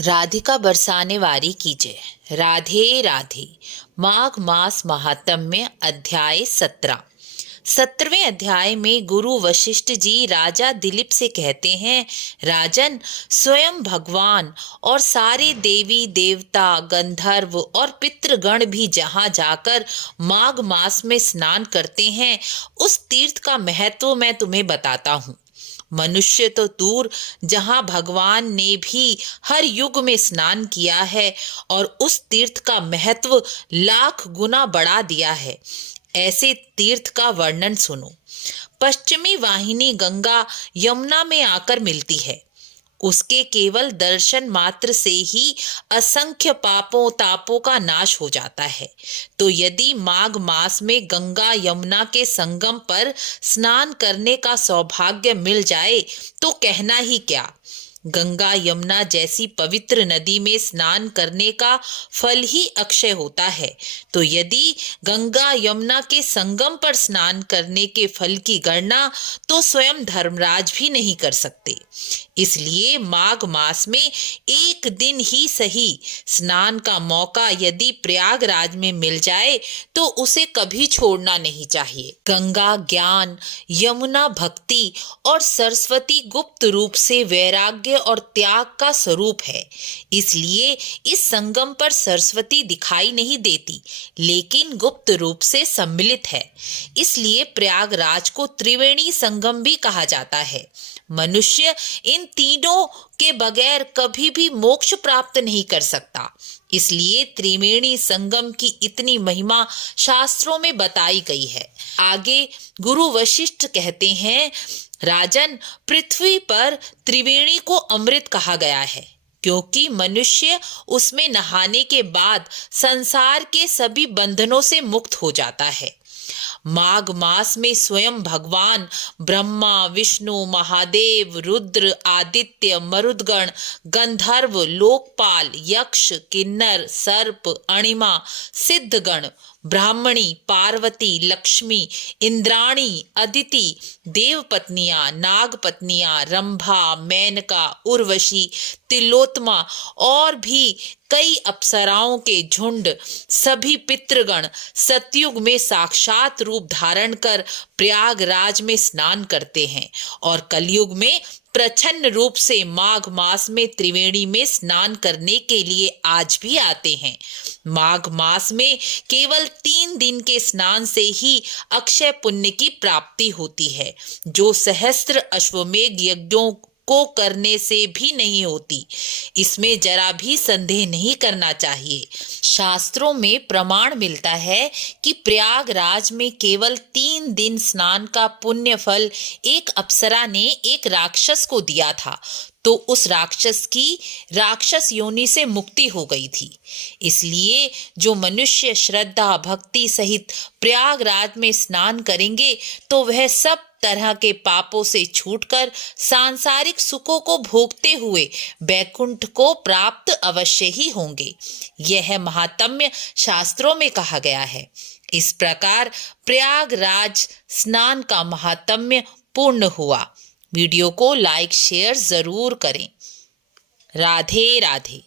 राधिका बरसाने वारी कीजय। राधे राधे। माघ मास महात्म्य अध्याय 17। 17वें अध्याय में गुरु वशिष्ठ जी राजा दिलीप से कहते हैं, राजन, स्वयं भगवान और सारे देवी देवता, गंधर्व और पितृगण भी जहाँ जाकर माघ मास में स्नान करते हैं, उस तीर्थ का महत्व मैं तुम्हें बताता हूँ। मनुष्य तो दूर, जहाँ भगवान ने भी हर युग में स्नान किया है और उस तीर्थ का महत्व लाख गुना बढ़ा दिया है। ऐसे तीर्थ का वर्णन सुनो। पश्चिमी वाहिनी गंगा यमुना में आकर मिलती है। उसके केवल दर्शन मात्र से ही असंख्य पापों तापों का नाश हो जाता है। तो यदि माघ मास में गंगा यमुना के संगम पर स्नान करने का सौभाग्य मिल जाए तो कहना ही क्या। गंगा यमुना जैसी पवित्र नदी में स्नान करने का फल ही अक्षय होता है। तो यदि गंगा यमुना के संगम पर स्नान करने के फल की गणना तो स्वयं धर्मराज भी नहीं कर सकते। इसलिए माघ मास में एक दिन ही सही स्नान का मौका यदि प्रयागराज में मिल जाए तो उसे कभी छोड़ना नहीं चाहिए। गंगा ज्ञान, यमुना भक्ति और सरस्वती गुप्त रूप से वैराग्य और त्याग का स्वरूप है। इसलिए इस संगम पर सरस्वती दिखाई नहीं देती, लेकिन गुप्त रूप से सम्मिलित है। इसलिए प्रयागराज को त्रिवेणी संगम भी कहा जाता है। मनुष्य इन तीनों के बगैर कभी भी मोक्ष प्राप्त नहीं कर सकता। इसलिए त्रिवेणी संगम की इतनी महिमा शास्त्रों में बताई गई है। आगे गुरु वशिष्ठ कहते हैं, राजन, पृथ्वी पर त्रिवेणी को अमृत कहा गया है, क्योंकि मनुष्य उसमें नहाने के बाद संसार के सभी बंधनों से मुक्त हो जाता है। माघ मास में स्वयं भगवान ब्रह्मा, विष्णु, महादेव, रुद्र, आदित्य, मरुदगण, गंधर्व, लोकपाल, यक्ष, किन्नर, सर्प, अणिमा, सिद्धगण, ब्राह्मणी, पार्वती, लक्ष्मी, इंद्राणी, अदिति, देवपत्नियां, नागपत्नियां, रंभा, मेनका, उर्वशी, तिलोत्तमा और भी कई अप्सराओं के झुंड, सभी पितृगण सतयुग में साक्षात रूप धारण कर प्रयागराज में स्नान करते हैं और कलयुग में प्रच्छन्न रूप से माघ मास में त्रिवेणी में स्नान करने के लिए आज भी आते हैं। माघ मास में केवल 3 दिन के स्नान से ही अक्षय पुण्य की प्राप्ति होती है, जो सहस्त्र अश्वमेध यज्ञों को करने से भी नहीं होती। इसमें जरा भी संदेह नहीं करना चाहिए। शास्त्रों में प्रमाण मिलता है कि प्रयागराज में केवल 3 दिन स्नान का पुण्य फल एक अप्सरा ने एक राक्षस को दिया था, तो उस राक्षस की राक्षस योनि से मुक्ति हो गई थी। इसलिए जो मनुष्य श्रद्धा भक्ति सहित प्रयागराज में स्नान करेंगे तो वह सब तरह के पापों से छूटकर सांसारिक सुखों को भोगते हुए बैकुंठ को प्राप्त अवश्य ही होंगे। यह महात्म्य शास्त्रों में कहा गया है। इस प्रकार प्रयागराज स्नान का महात्म्य पूर्ण हुआ। वीडियो को लाइक शेयर जरूर करें। राधे राधे।